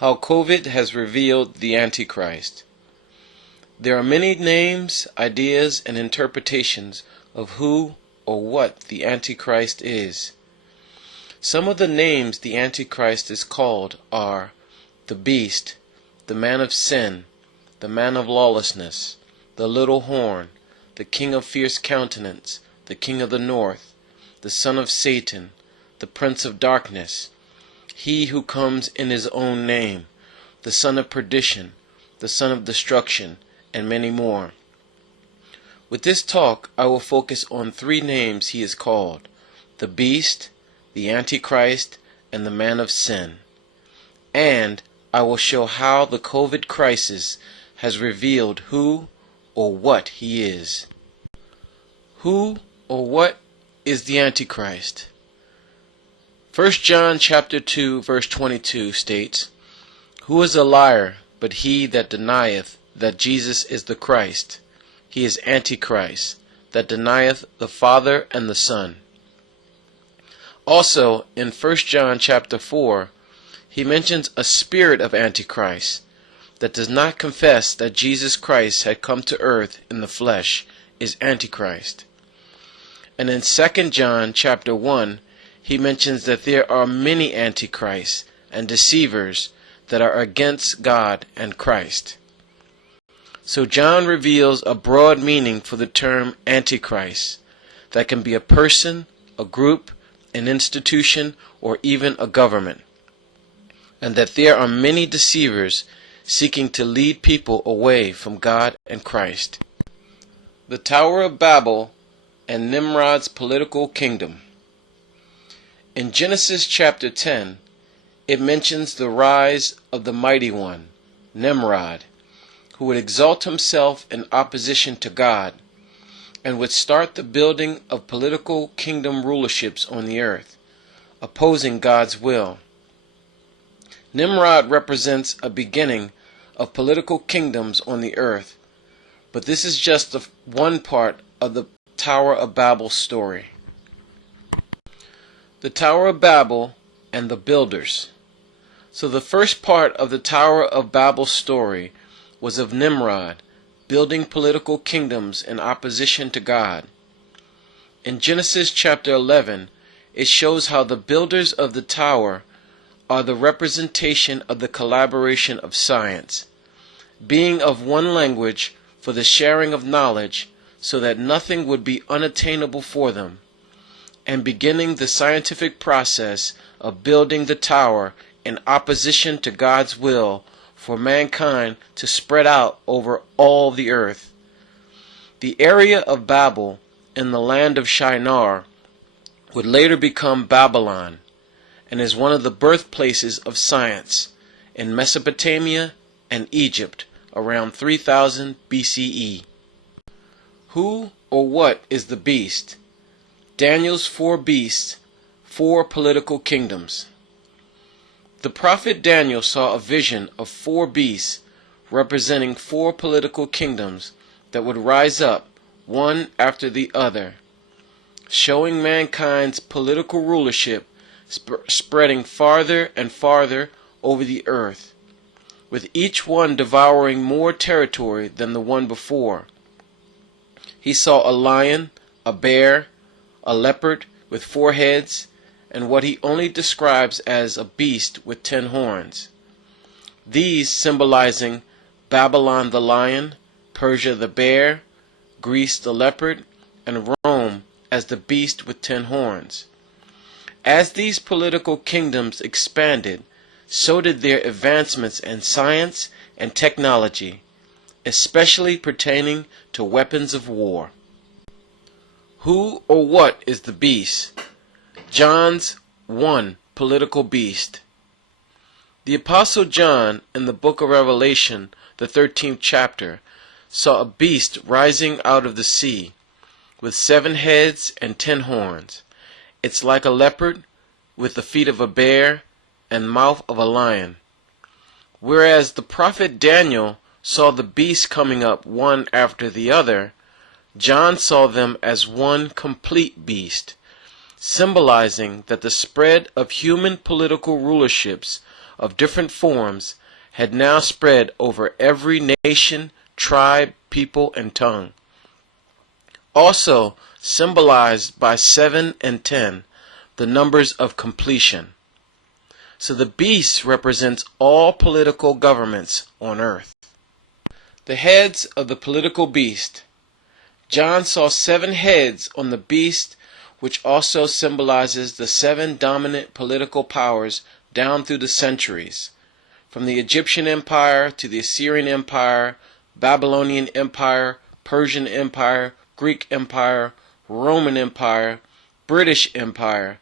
How COVID has revealed the Antichrist. There are many names, ideas, and interpretations of who or what the Antichrist is. Some of the names the Antichrist is called are the Beast, the Man of Sin, the Man of Lawlessness, the Little Horn, the King of Fierce Countenance, the King of the North, the Son of Satan, the Prince of Darkness, he who comes in his own name, the Son of Perdition, the Son of Destruction, and many more. With this talk, I will focus on three names he is called: the Beast, the Antichrist, and the Man of Sin. And I will show how the COVID crisis has revealed who or what he is. Who or what is the Antichrist? 1 John chapter 2 verse 22 states, "Who is a liar but he that denieth that Jesus is the Christ? He is Antichrist, that denieth the Father and the Son." Also in 1 John chapter 4, he mentions a spirit of Antichrist that does not confess that Jesus Christ had come to earth in the flesh is Antichrist. And in 2 John chapter 1, he mentions that there are many antichrists and deceivers that are against God and Christ. So John reveals a broad meaning for the term Antichrist that can be a person, a group, an institution, or even a government, and that there are many deceivers seeking to lead people away from God and Christ. The Tower of Babel and Nimrod's political kingdom. In Genesis chapter 10, it mentions the rise of the mighty one, Nimrod, who would exalt himself in opposition to God and would start the building of political kingdom rulerships on the earth, opposing God's will. Nimrod represents a beginning of political kingdoms on the earth, but this is just one part of the Tower of Babel story. The Tower of Babel and the builders. So the first part of the Tower of Babel story was of Nimrod building political kingdoms in opposition to God. In Genesis chapter 11, it shows how the builders of the tower are the representation of the collaboration of science, being of one language for the sharing of knowledge so that nothing would be unattainable for them, and beginning the scientific process of building the tower in opposition to God's will for mankind to spread out over all the earth. The area of Babel in the land of Shinar would later become Babylon, and is one of the birthplaces of science in Mesopotamia and Egypt around 3000 BCE. Who or what is the beast? Daniel's 4 beasts, 4 political kingdoms. The prophet Daniel saw a vision of 4 beasts representing 4 political kingdoms that would rise up one after the other, showing mankind's political rulership spreading farther and farther over the earth, with each one devouring more territory than the one before. He saw a lion, a bear, a leopard with 4 heads, and what he only describes as a beast with 10 horns. These symbolizing Babylon the lion, Persia the bear, Greece the leopard, and Rome as the beast with 10 horns. As these political kingdoms expanded, so did their advancements in science and technology, especially pertaining to weapons of war. Who or what is the beast? John's 1 political beast. The Apostle John in the book of Revelation, the 13th chapter, saw a beast rising out of the sea, with 7 heads and 10 horns. It's like a leopard, with the feet of a bear and mouth of a lion. Whereas the prophet Daniel saw the beasts coming up one after the other, John saw them as one complete beast, symbolizing that the spread of human political rulerships of different forms had now spread over every nation, tribe, people, and tongue. Also symbolized by 7 and 10, the numbers of completion. So the beast represents all political governments on earth. The heads of the political beast. John saw 7 heads on the beast, which also symbolizes the 7 dominant political powers down through the centuries, from the Egyptian Empire to the Assyrian Empire, Babylonian Empire, Persian Empire, Greek Empire, Roman Empire, British Empire,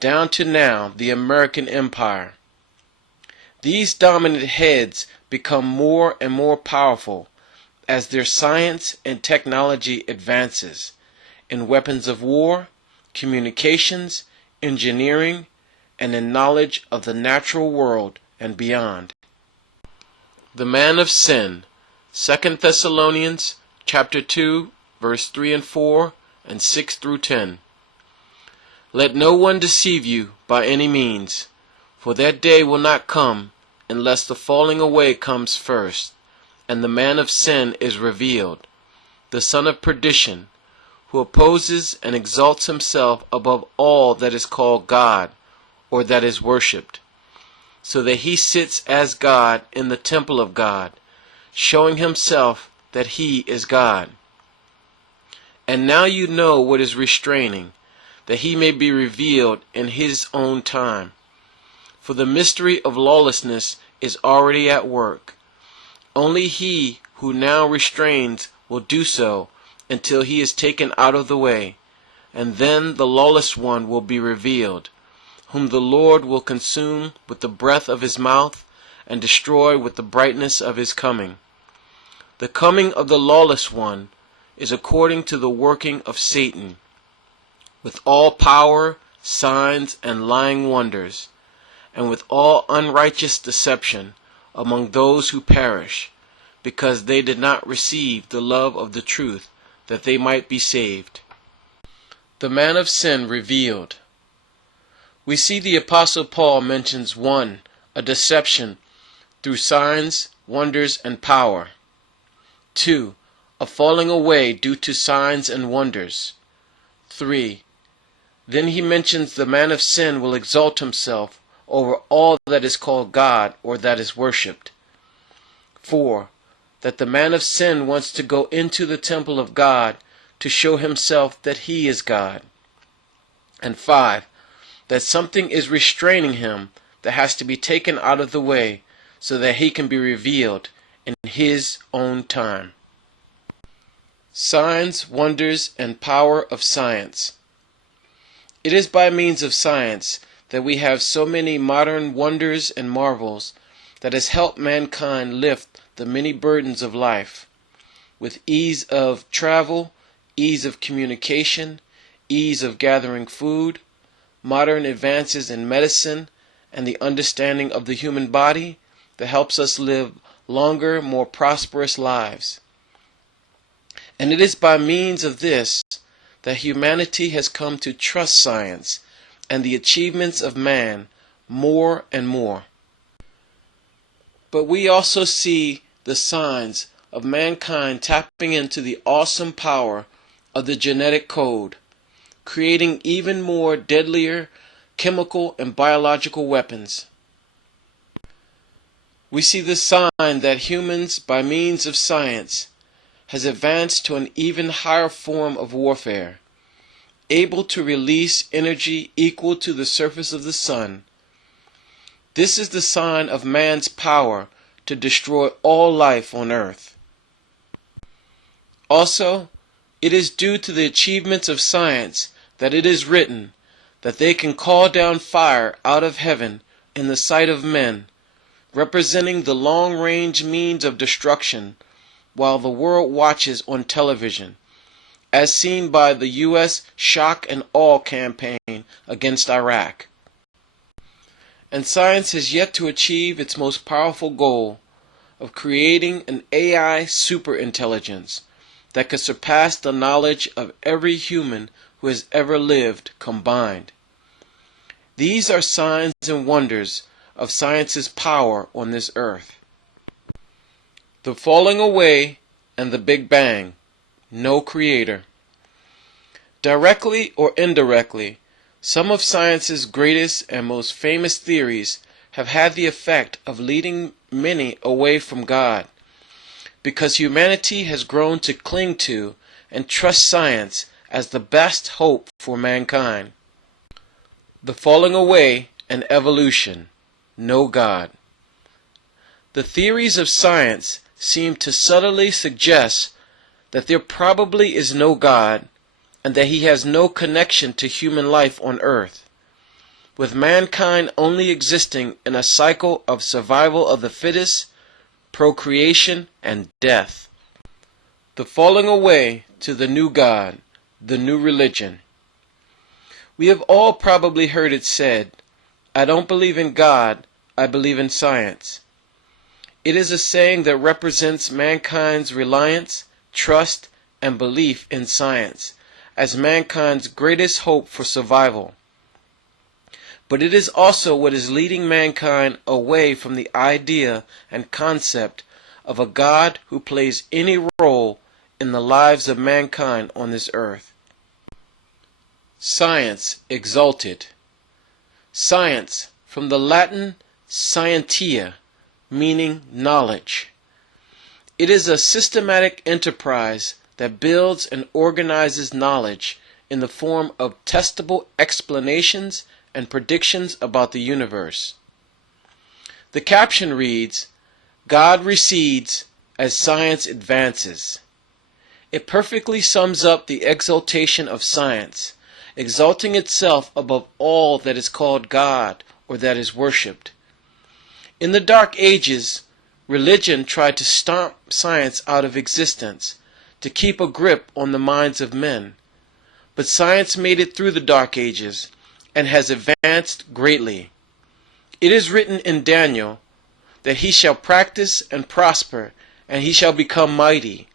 down to now the American Empire. These dominant heads become more and more powerful as their science and technology advances in weapons of war, communications, engineering, and in knowledge of the natural world and beyond. The man of sin, 2 Thessalonians chapter 2, verse 3 and 4, and 6 through 10. Let no one deceive you by any means, for that day will not come unless the falling away comes first, and the man of sin is revealed, the son of perdition, who opposes and exalts himself above all that is called God, or that is worshipped, so that he sits as God in the temple of God, showing himself that he is God. And now you know what is restraining, that he may be revealed in his own time. For the mystery of lawlessness is already at work. Only he who now restrains will do so until he is taken out of the way, and then the lawless one will be revealed, whom the Lord will consume with the breath of his mouth and destroy with the brightness of his coming. The coming of the lawless one is according to the working of Satan, with all power, signs, and lying wonders, and with all unrighteous deception among those who perish, because they did not receive the love of the truth, that they might be saved. The man of sin revealed. We see the Apostle Paul mentions 1, a deception through signs, wonders, and power. 2, a falling away due to signs and wonders. 3. Then he mentions the man of sin will exalt himself over all that is called God or that is worshipped. 4. That the man of sin wants to go into the temple of God to show himself that he is God. And 5. That something is restraining him that has to be taken out of the way so that he can be revealed in his own time. Signs, wonders, and power of science. It is by means of science that we have so many modern wonders and marvels that has helped mankind lift the many burdens of life, with ease of travel, ease of communication, ease of gathering food, modern advances in medicine, and the understanding of the human body that helps us live longer, more prosperous lives. And it is by means of this that humanity has come to trust science and the achievements of man more and more. But we also see the signs of mankind tapping into the awesome power of the genetic code, creating even more deadlier chemical and biological weapons. We see the sign that humans, by means of science, has advanced to an even higher form of warfare, able to release energy equal to the surface of the sun. This is the sign of man's power to destroy all life on earth. Also, it is due to the achievements of science that it is written that they can call down fire out of heaven in the sight of men, representing the long-range means of destruction while the world watches on television, as seen by the U.S. shock and awe campaign against Iraq. And science has yet to achieve its most powerful goal of creating an AI superintelligence that could surpass the knowledge of every human who has ever lived combined. These are signs and wonders of science's power on this earth. The falling away and the Big Bang. No creator. Directly or indirectly, some of science's greatest and most famous theories have had the effect of leading many away from God, because humanity has grown to cling to and trust science as the best hope for mankind. The falling away and evolution. No God. The theories of science seem to subtly suggest that there probably is no God and that he has no connection to human life on earth, with mankind only existing in a cycle of survival of the fittest, procreation, and death. The falling away to the new God, the new religion. We have all probably heard it said, "I don't believe in God, I believe in science." It is a saying that represents mankind's reliance, trust, and belief in science as mankind's greatest hope for survival. But it is also what is leading mankind away from the idea and concept of a God who plays any role in the lives of mankind on this earth. Science exalted. Science, from the Latin scientia, meaning knowledge. It is a systematic enterprise that builds and organizes knowledge in the form of testable explanations and predictions about the universe. The caption reads, "God recedes as science advances." It perfectly sums up the exaltation of science, exalting itself above all that is called God or that is worshipped. In the Dark Ages, religion tried to stomp science out of existence, to keep a grip on the minds of men. But science made it through the Dark Ages and has advanced greatly. It is written in Daniel that he shall practice and prosper, and he shall become mighty,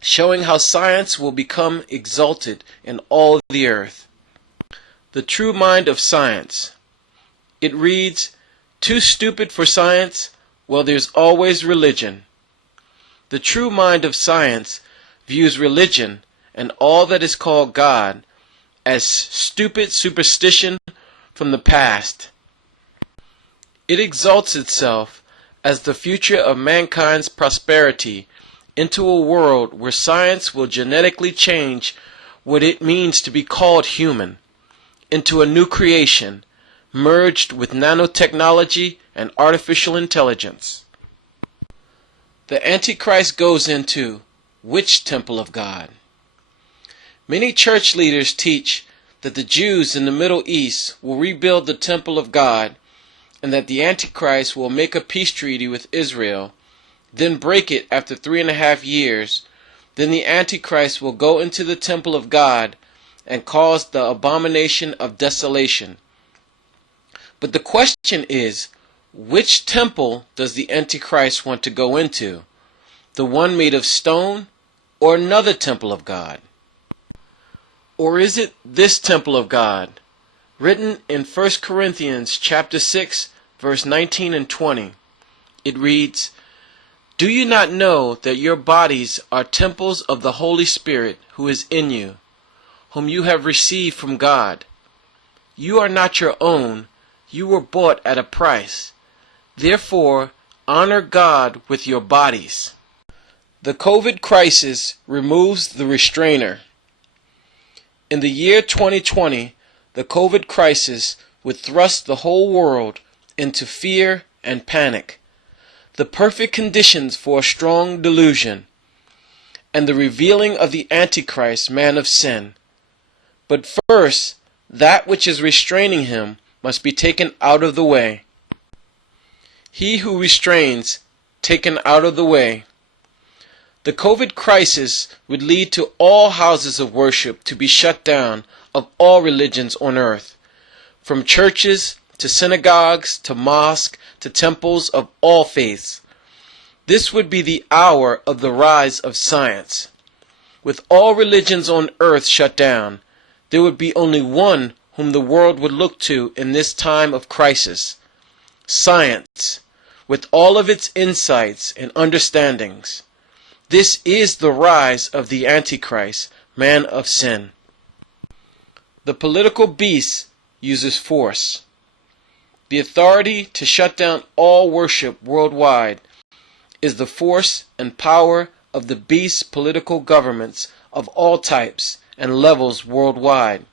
showing how science will become exalted in all the earth. The true mind of science. It reads, "Too stupid for science? Well, there's always religion." The true mind of science views religion and all that is called God as stupid superstition from the past. It exalts itself as the future of mankind's prosperity into a world where science will genetically change what it means to be called human, into a new creation, merged with nanotechnology and artificial intelligence. The Antichrist goes into which temple of God? Many church leaders teach that the Jews in the Middle East will rebuild the temple of God and that the Antichrist will make a peace treaty with Israel, then break it after 3.5 years. Then the Antichrist will go into the temple of God and cause the abomination of desolation. But the question is, which temple does the Antichrist want to go into? The one made of stone or another temple of God? Or is it this temple of God, written in 1 Corinthians chapter 6, verse 19 and 20? It reads, "Do you not know that your bodies are temples of the Holy Spirit who is in you, whom you have received from God? You are not your own, you were bought at a price. Therefore, honor God with your bodies." The COVID crisis removes the restrainer. In the year 2020, the COVID crisis would thrust the whole world into fear and panic, the perfect conditions for a strong delusion, and the revealing of the Antichrist, man of sin. But first, that which is restraining him must be taken out of the way. He who restrains, taken out of the way. The COVID crisis would lead to all houses of worship to be shut down of all religions on earth, from churches to synagogues to mosques to temples of all faiths. This would be the hour of the rise of science. With all religions on earth shut down, there would be only one whom the world would look to in this time of crisis: science, with all of its insights and understandings. This is the rise of the Antichrist, man of sin. The political beast uses force. The authority to shut down all worship worldwide is the force and power of the beast's political governments of all types and levels worldwide.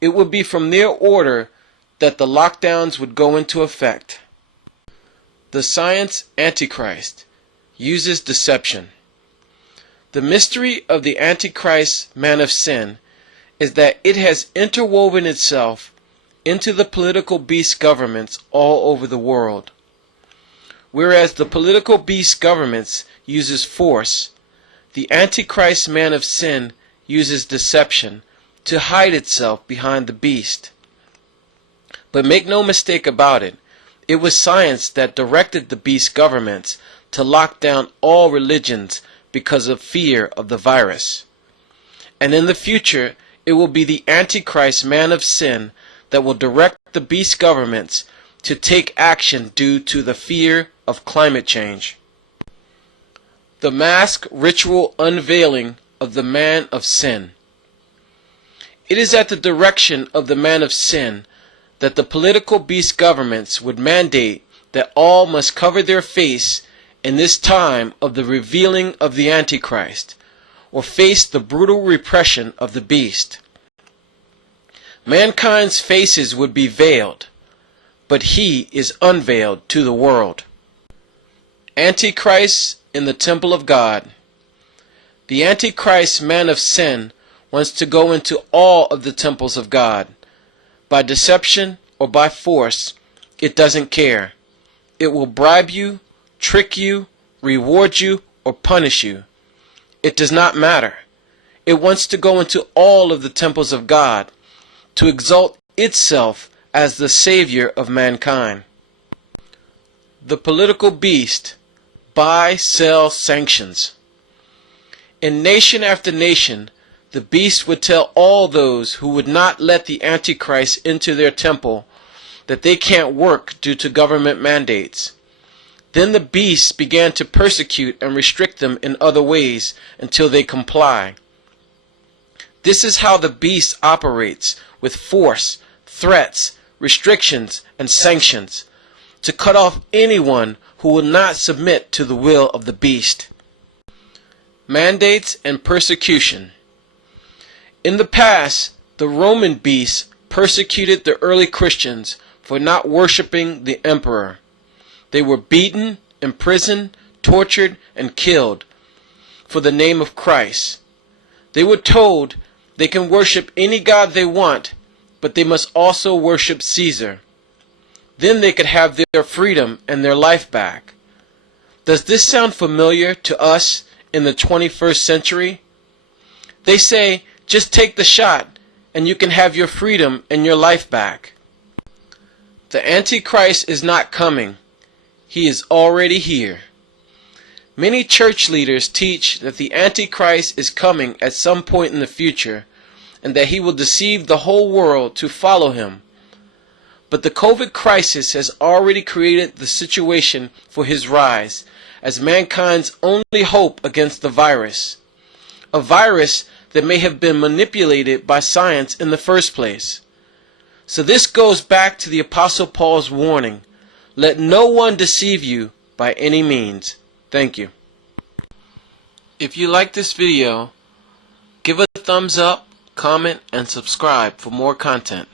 It would be from their order that the lockdowns would go into effect. The science Antichrist uses deception. The mystery of the Antichrist, man of sin, is that it has interwoven itself into the political beast governments all over the world. Whereas the political beast governments uses force, the Antichrist, man of sin, uses deception to hide itself behind the beast. But make no mistake about it, it was science that directed the beast governments to lock down all religions because of fear of the virus. And in the future, it will be the Antichrist, man of sin, that will direct the beast governments to take action due to the fear of climate change. The mask ritual unveiling of the man of sin. It is at the direction of the man of sin that the political beast governments would mandate that all must cover their face in this time of the revealing of the Antichrist, or face the brutal repression of the beast. Mankind's faces would be veiled, but he is unveiled to the world. Antichrist in the temple of God. The Antichrist, man of sin, wants to go into all of the temples of God. By deception or by force, it doesn't care. It will bribe you, trick you, reward you, or punish you. It does not matter. It wants to go into all of the temples of God to exalt itself as the savior of mankind. The political beast, buy, sell, sanctions. In nation after nation, the beast would tell all those who would not let the Antichrist into their temple that they can't work due to government mandates. Then the beast began to persecute and restrict them in other ways until they comply. This is how the beast operates, with force, threats, restrictions, and sanctions, to cut off anyone who will not submit to the will of the beast. Mandates and persecution. In the past, the Roman beast persecuted the early Christians for not worshiping the emperor. They were beaten, imprisoned, tortured, and killed for the name of Christ. They were told they can worship any god they want, but they must also worship Caesar. Then they could have their freedom and their life back. Does this sound familiar to us in the 21st century? They say, just take the shot and you can have your freedom and your life back. The Antichrist is not coming. He is already here. Many church leaders teach that the Antichrist is coming at some point in the future and that he will deceive the whole world to follow him. But the COVID crisis has already created the situation for his rise as mankind's only hope against the virus. A virus that may have been manipulated by science in the first place. So this goes back to the Apostle Paul's warning, let no one deceive you by any means. Thank you. If you like this video, give a thumbs up, comment, and subscribe for more content.